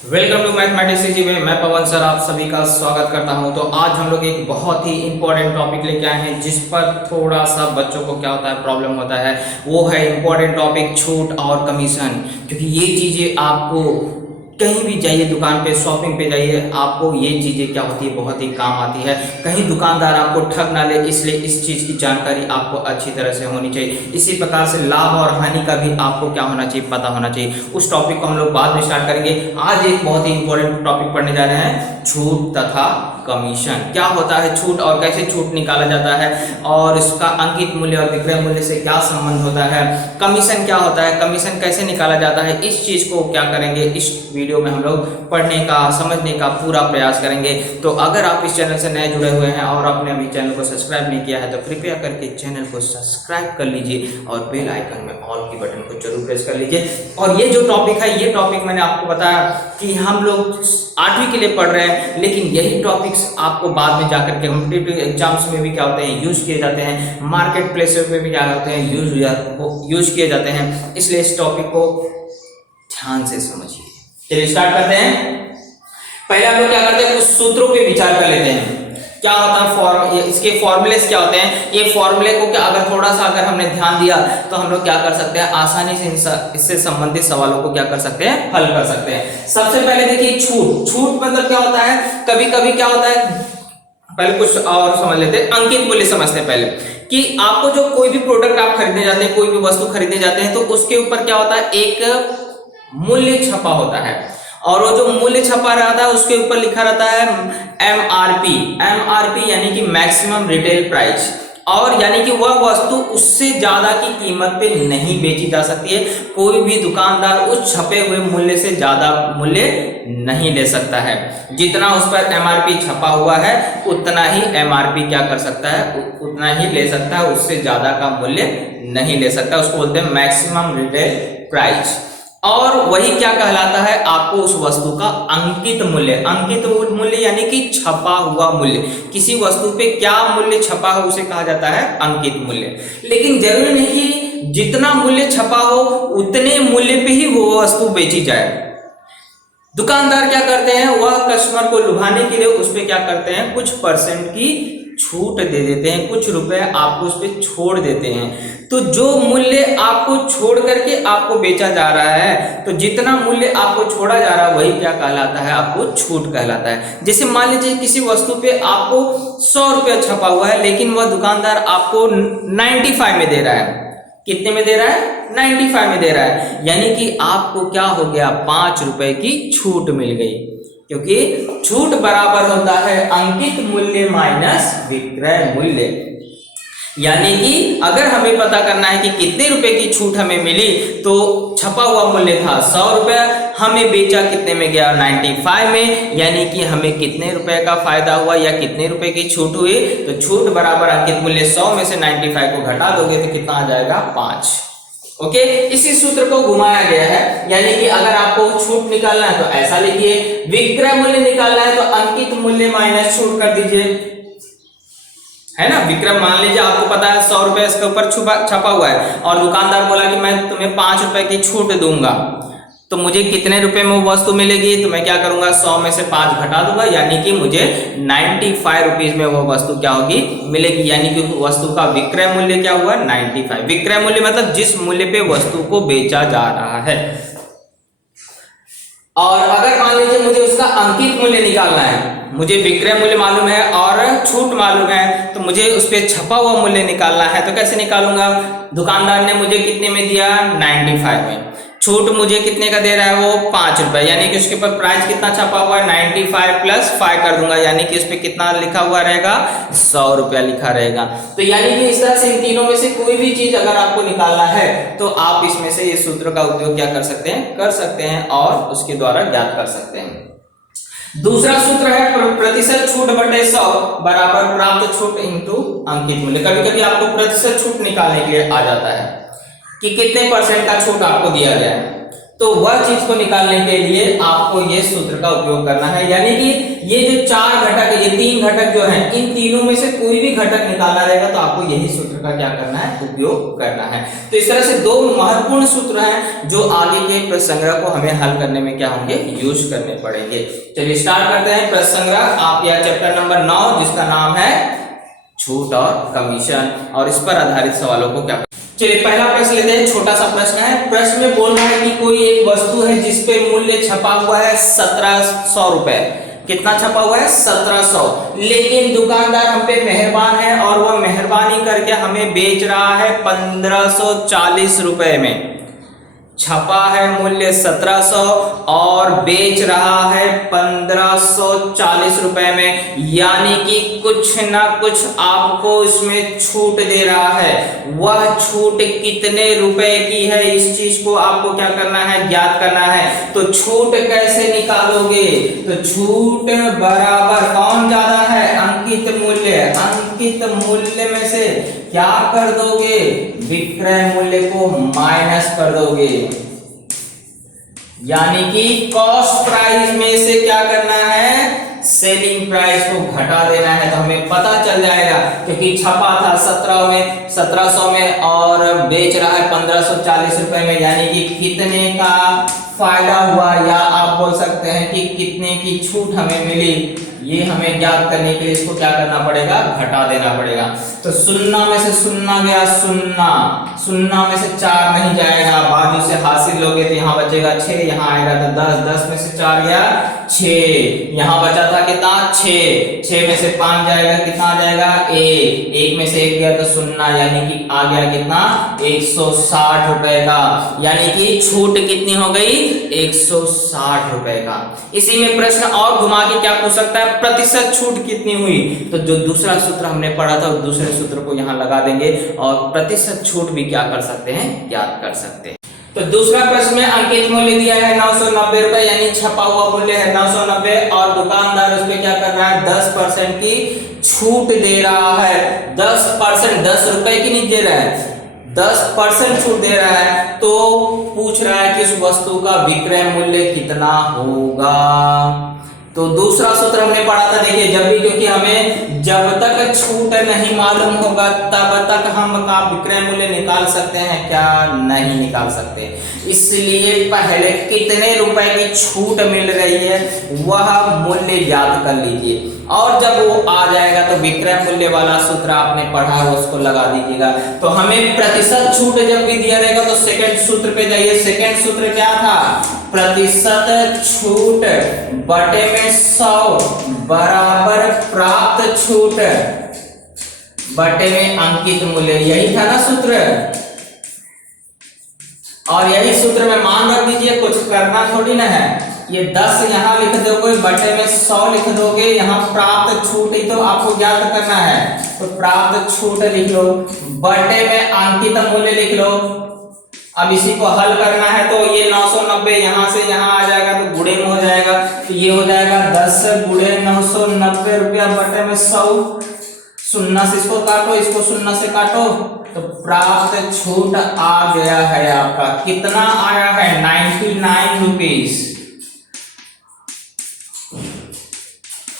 Welcome to mathematics जी में मैं पवन sir आप सभी का स्वागत करता हूं। तो आज हम लोग एक बहुत ही इंपॉर्टेंट टॉपिक लेके आए हैं जिस पर थोड़ा सा बच्चों को क्या होता है प्रॉब्लम होता है। वो है इंपॉर्टेंट टॉपिक छूट और कमीशन, क्योंकि ये चीजें आपको कहीं भी जाइए दुकान पे शॉपिंग पे जाइए आपको ये चीजें क्या होती है बहुत ही काम आती है। कहीं दुकानदार आपको ठग ना ले, इसलिए इस चीज की जानकारी आपको अच्छी तरह से होनी चाहिए। इसी प्रकार से लाभ और हानि का भी आपको क्या होना चाहिए पता होना चाहिए। उस टॉपिक को हम लोग बाद में स्टार्ट करेंगे। आज एक बहुत ही इंपॉर्टेंट टॉपिक पढ़ने जा रहे हैं, छूट तथा कमीशन। क्या होता है छूट और कैसे छूट निकाला जाता है और इसका अंकित मूल्य और विक्रय मूल्य से क्या संबंध होता है। कमीशन क्या होता है, कमीशन कैसे निकाला जाता है, इस चीज को क्या करेंगे इस वीडियो में हम लोग पढ़ने का समझने का पूरा प्रयास करेंगे। तो अगर आप इस चैनल से नए जुड़े हुए हैं और आपने अभी चैनल को सब्सक्राइब नहीं किया है तो कृपया करके चैनल को सब्सक्राइब कर लीजिए और बेल आइकन में ऑल की बटन को जरूर प्रेस कर लीजिए। और ये जो टॉपिक है ये टॉपिक मैंने आपको बताया कि हम लोग 8वीं के लिए पढ़ रहे हैं, लेकिन यही टॉपिक्स आपको बाद में जाकर के कॉम्पिटिटिव एग्जाम्स में भी क्या होते हैं यूज किए जाते हैं, मार्केट प्लेस में भी क्या होते हैं यूज किए जाते हैं। इसलिए इस टॉपिक को ध्यान से समझिए। चलिए स्टार्ट करते हैं। पहले हम लोग क्या करते हैं कुछ सूत्रों पे विचार कर लेते हैं। क्या होता है इसके फॉर्मूले क्या होते हैं। ये फॉर्मूले को क्या अगर थोड़ा सा अगर हमने ध्यान दिया तो हम लोग क्या कर सकते हैं आसानी से इससे संबंधित सवालों को क्या कर सकते हैं हल कर सकते हैं। सबसे पहले देखिए छूट। छूट मतलब क्या होता है, कभी कभी क्या होता है, पहले कुछ और समझ लेते हैं, अंकित मूल्य समझते हैं पहले कि आपको जो कोई भी प्रोडक्ट आप खरीदने जाते हैं, कोई भी वस्तु खरीदने जाते हैं तो उसके ऊपर क्या होता है एक मूल्य छपा होता है और वो जो मूल्य छपा रहता है उसके ऊपर लिखा रहता है एमआरपी। एमआरपी यानी कि मैक्सिमम रिटेल प्राइस, और यानी कि वह वस्तु उससे ज्यादा की कीमत पे नहीं बेची जा सकती है। कोई भी दुकानदार उस छपे हुए मूल्य से ज्यादा मूल्य नहीं ले सकता है। जितना उस पर एमआरपी छपा हुआ है उतना ही एमआरपी क्या कर सकता है, उतना ही ले सकता है, उससे ज्यादा का मूल्य नहीं ले सकता। उसको बोलते हैं मैक्सिमम रिटेल प्राइस। और वही क्या कहलाता है, आपको उस वस्तु का अंकित मूल्य। अंकित मूल्य यानी कि छपा हुआ मूल्य, किसी वस्तु पे क्या मूल्य छपा हो उसे कहा जाता है अंकित मूल्य। लेकिन जरूरी नहीं कि जितना मूल्य छपा हो उतने मूल्य पे ही वो वस्तु बेची जाए। दुकानदार क्या करते हैं, वह कस्टमर को लुभाने के लिए उस पे क्या करते हैं कुछ परसेंट की छूट दे देते हैं, कुछ रुपए आपको उस पे छोड़ देते हैं। तो जो मूल्य आपको छोड़ करके आपको बेचा जा रहा है, तो जितना मूल्य आपको छोड़ा जा रहा है वही क्या कहलाता है, आपको छूट कहलाता है। जैसे मान लीजिए किसी वस्तु पे आपको 100 रुपया छपा हुआ है लेकिन वह दुकानदार आपको 95 में दे रहा है। कितने में दे रहा है, 95 में दे रहा है, यानी कि आपको क्या हो गया 5 रुपए की छूट मिल गई, क्योंकि छूट बराबर होता है अंकित मूल्य माइनस विक्रय मूल्य। यानी कि अगर हमें पता करना है कि कितने रुपए की छूट हमें मिली, तो छपा हुआ मूल्य था 100 रुपया, हमें बेचा कितने में गया 95 में, यानी कि हमें कितने रुपए का फायदा हुआ या कितने रुपए की छूट हुई। तो छूट बराबर अंकित मूल्य 100 में से 95 को घटा दोगे तो कितना आ जाएगा 5। ओके, इसी सूत्र को घुमाया गया है, यानी कि अगर आपको छूट निकालना है तो ऐसा लिखिए, विक्रय मूल्य निकालना है तो अंकित मूल्य माइनस छूट कर दीजिए, है ना। विक्रय मान लीजिए आपको पता है 100 रुपए इसके ऊपर छपा हुआ है और दुकानदार बोला कि मैं तुम्हें 5 रुपए की छूट दूंगा, तो मुझे कितने रुपए में वो वस्तु मिलेगी, तो मैं क्या करूंगा 100 में से 5 घटा दूंगा, यानी कि मुझे 95 रुपीज में वो वस्तु क्या होगी मिलेगी। यानी कि वस्तु का विक्रय मूल्य क्या हुआ 95। विक्रय मूल्य मतलब जिस मूल्य पे वस्तु को बेचा जा रहा है। और अगर मान लीजिए मुझे उसका अंकित मूल्य निकालना है, मुझे विक्रय मूल्य मालूम है और छूट मालूम है, तो मुझे उस पर छपा हुआ मूल्य निकालना है, तो कैसे निकालूंगा। दुकानदार ने मुझे कितने में दिया 95 में, छूट मुझे कितने का दे रहा है वो 5 रुपए, यानी कि उसके ऊपर प्राइस कितना छपा हुआ है 95 प्लस 5 कर दूंगा, यानी कि उस पर कितना लिखा हुआ रहेगा 100 रुपया लिखा रहेगा। तो यानी कि इस तरह से इन तीनों में से कोई भी चीज अगर आपको निकालना है तो आप इसमें से इस सूत्र का उपयोग क्या कर सकते हैं और उसके द्वारा ज्ञात कर सकते हैं। दूसरा सूत्र है प्रतिशत छूट बटे 100 बराबर प्राप्त छूट इंटू अंकित मूल्य। कभी कभी आपको प्रतिशत छूट निकालने के लिए आ जाता है कि कितने परसेंट का छूट आपको दिया गया है, तो वह चीज को निकालने के लिए आपको ये सूत्र का उपयोग करना है। यानी कि ये जो चार घटक है, ये तीन घटक जो हैं, इन तीनों में से कोई भी घटक निकालना रहेगा तो आपको यही सूत्र का क्या करना है, उपयोग करना है। तो इस तरह से दो महत्वपूर्ण सूत्र हैं जो आगे के प्रश्न संग्रह को हमें हल करने में क्या होंगे, यूज करने पड़ेंगे। चलिए स्टार्ट करते हैं प्रश्न संग्रह। आप या चैप्टर नंबर 9 जिसका नाम है छूट और कमीशन, और इस पर आधारित सवालों को क्या। चलिए पहला प्रश्न लेते हैं। छोटा सा प्रश्न है। प्रश्न में बोल रहा है कि कोई एक वस्तु है जिसपे मूल्य छपा हुआ है 1700 रुपए। कितना छपा हुआ है, 1700। लेकिन दुकानदार हम पे मेहरबान है और वह मेहरबानी करके हमें बेच रहा है 1540 रुपए में। छपा है मूल्य 1700 और बेच रहा है 1540 रुपए में, यानी कि कुछ ना कुछ आपको इसमें छूट दे रहा है। वह छूट कितने रुपए की है, इस चीज को आपको क्या करना है, ज्ञात करना है। तो छूट कैसे निकालोगे, तो छूट बराबर कौन ज्यादा है, अंकित मूल्य। अंकित मूल्य में से क्या कर दोगे, विक्रय मूल्य को माइनस कर दोगे। यानी कि कॉस्ट प्राइस में से क्या करना है, सेलिंग प्राइस को घटा देना है। तो हमें पता चल जाएगा क्योंकि छपा था 1700 में और बेच रहा है 1540 रुपए में, यानी कि कितने का फायदा हुआ, या आप बोल सकते हैं कि कितने की छूट हमें मिली। ये हमें ज्ञात करने के लिए इसको क्या करना पड़ेगा, घटा देना पड़ेगा। तो शून्य में से शून्य गया शून्य, शून्य में से 4 नहीं जाएगा, बाजू से हासिल लोगे तो यहाँ बचेगा 6, यहाँ आएगा तो 10, 10 में से 4 गया 6, यहाँ बचा था कितना 6, 6 में से 5 जाएगा, कितना आ जाएगा 1, 1 में से 1 गया तो शून्य, यानी कि आ गया कितना 160 रुपए का। यानी कि छूट कितनी हो गई, 160 रुपए का। इसी में प्रश्न और घुमा के क्या पूछ सकता है, प्रतिशत छूट कितनी हुई। तो जो दूसरा सूत्र हमने पढ़ा था उस दूसरे सूत्र को यहाँ लगा देंगे और प्रतिशत छूट भी क्या कर सकते हैं, ज्ञात कर सकते हैं। तो दूसरा प्रश्न में अंकित मूल्य दिया है 990 रुपए, यानी छपा हुआ मूल्य है 990 और दुकानदार उस पे क्या कर रहा है, 10% की छूट दे रहा है। 10%, 10 रुपए की नहीं दे रहा है, 10% छूट दे रहा है। तो पूछ रहा है कि उस वस्तु का विक्रय मूल्य कितना होगा। तो दूसरा सूत्र हमने पढ़ा था, देखिए जब भी, क्योंकि हमें जब तक छूट नहीं मालूम होगा तब तक हम का विक्रय मूल्य निकाल सकते हैं क्या, नहीं निकाल सकते। इसलिए पहले कितने रुपए की छूट मिल रही है वह मूल्य याद कर लीजिए, और जब वो आ जाएगा तो विक्रय मूल्य वाला सूत्र आपने पढ़ा है उसको लगा दीजिएगा। तो हमें प्रतिशत छूट जब भी दिया रहेगा तो सेकंड सूत्र पे जाइए। सेकंड सूत्र क्या था, प्रतिशत छूट बटे में 100 बराबर प्राप्त छूट बटे में अंकित मूल्य, यही था ना सूत्र। और यही सूत्र में मान रख दीजिए, कुछ करना थोड़ी ना है। ये 10 यहाँ लिख दोगे, बटे में 100 लिख दोगे, यहाँ प्राप्त छूट ही तो आपको ज्ञात करना है। तो प्राप्त छूट लिख लो, बटे में अंकित मूल्य लिख लो। अब इसी को हल करना है तो ये 990 यहाँ से यहाँ आ जाएगा तो गुणे में हो जाएगा। तो ये हो जाएगा 10 गुणे 990 रुपया बटे में 100। शून्य से इसको काटो, इसको शून्य से काटो, तो प्राप्त छूट आ गया है आपका, कितना आया है 99 रुपीज।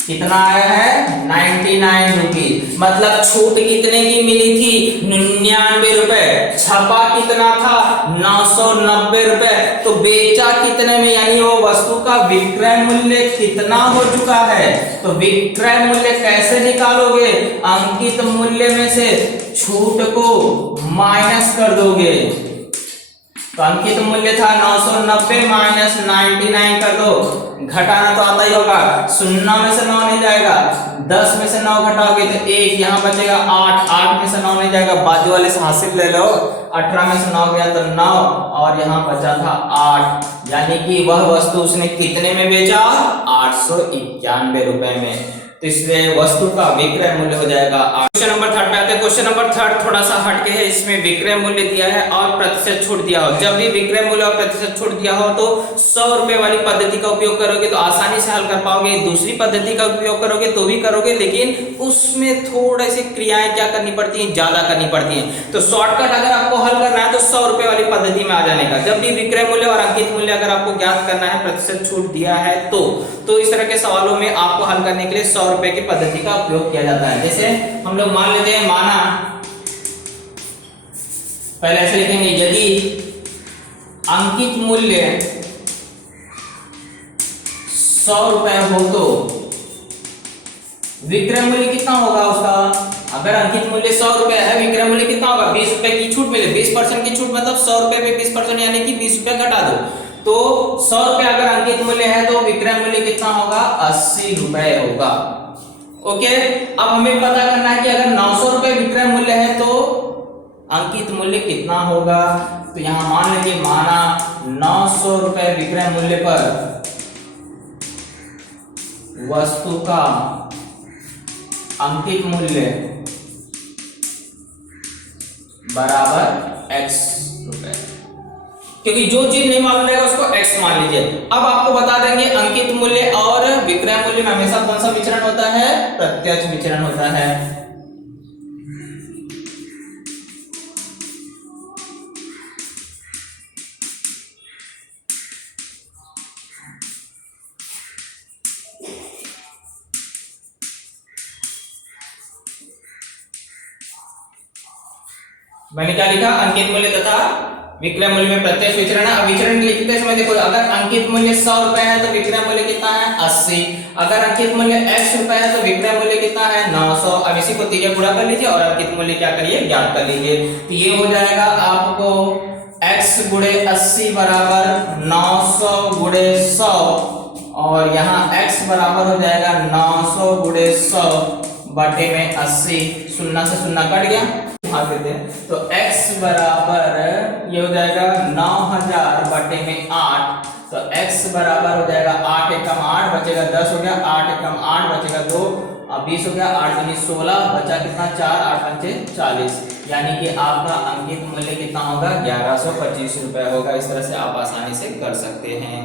कितना आया है 99 रुपीज। मतलब छूट कितने की मिली थी 99 रुपए, छपा कितना था 990 रुपए, तो बेचा कितने में, यानी वो वस्तु का विक्रय मूल्य कितना हो चुका है। तो विक्रय मूल्य कैसे निकालोगे, अंकित मूल्य में से छूट को माइनस कर दोगे। तो अंकित मूल्य था 990 माइनस 99 कर दो, घटाना तो आता ही होगा। शून्य में से 9 नहीं जाएगा, 10 में से 9 घटाओगे तो 1, यहाँ बचेगा 8, 8 में से 9 नहीं जाएगा, बाजू वाले से हासिल ले लो, 18 में से 9 गया तो 9, और यहाँ बचा था 8, यानी कि वह वस्तु उसने कितने में बेचा 891 रुपए में। तो इसलिए वस्तु का विक्रय मूल्य हो जाएगा 8। क्वेश्चन नंबर थर्ड पे आते हैं। क्वेश्चन नंबर थर्ड थोड़ा सा हटके है, इसमें विक्रय मूल्य दिया है और प्रतिशत छूट दिया हो। जब भी विक्रय मूल्य और प्रतिशत छूट दिया हो तो 100 रुपए वाली पद्धति का उपयोग करोगे तो आसानी से हल कर पाओगे, दूसरी पद्धति का उपयोग करोगे तो भी करोगे, लेकिन उसमें थोड़े से क्रियाएं क्या करनी पड़ती हैं, ज्यादा करनी पड़ती हैं। तो शॉर्टकट अगर आपको हल करना है तो 100 रुपए वाली पद्धति में आ जाने का। जब भी विक्रय मूल्य और अंकित मूल्य अगर आपको ज्ञात करना है, प्रतिशत छूट दिया है तो इस तरह के सवालों में आपको हल करने के लिए 100 रुपए की पद्धति का उपयोग किया जाता है। जैसे हम लोग मान लेते हैं, माना पहले ऐसे लिखेंगे, यदि अंकित मूल्य 100 रुपए हो तो विक्रय मूल्य कितना होगा उसका। अगर अंकित मूल्य 100 रुपए है, विक्रय मूल्य कितना होगा, 20 रुपए की छूट मिले, 20% की छूट मतलब 100 रुपए पे 20% यानी कि 20 रुपए घटा दो, तो 100 रुपए अगर अंकित मूल्य है तो विक्रय मूल्य कितना होगा, 80 रुपए होगा। ओके, अब हमें पता करना है कि अगर 900 रुपए विक्रय मूल्य है तो अंकित मूल्य कितना होगा। तो यहां मान लेंगे, माना 900 रुपए विक्रय मूल्य पर वस्तु का अंकित मूल्य बराबर x रुपए, क्योंकि जो चीज नहीं मालूम रहेगा उसको x मान लीजिए। अब आपको बता देंगे अंकित मूल्य और विक्रय मूल्य में हमेशा कौन सा विचरण होता है, प्रत्यक्ष विचरण होता है। मैंने क्या लिखा, अंकित मूल्य तथा विक्रय मूल्य में प्रत्यक्ष विचरण। अब विचरण लिखते समय देखो, अगर अंकित मूल्य 100 रुपए है तो विक्रय मूल्य कितना है, 80। अगर अंकित मूल्य x रुपए है तो विक्रय मूल्य कितना है, 900। अब इसी को तीजा गुणा कर लीजिए और अंकित मूल्य क्या करिए, ज्ञात कर लीजिए। तो ये हो जाएगा आपको x गुणे 80 बराबर 900 गुणे 100, और यहाँ x बराबर हो जाएगा 900 गुणे 100 बटे में 80। शून्य से शून्य कट गया, देते हैं तो x बराबर ये हो जाएगा 9000 बटे में 8। तो x बराबर हो जाएगा 8 एकम 8 बचेगा 10 हो गया, 8 एकम 8 बचेगा 2, 20 हो गया, 8 दूनी 16 बचा कितना 4, 8 पंचे 40, यानी कि आपका अंकित मूल्य कितना होगा, 1125 रुपए होगा। इस तरह से आप आसानी से कर सकते हैं।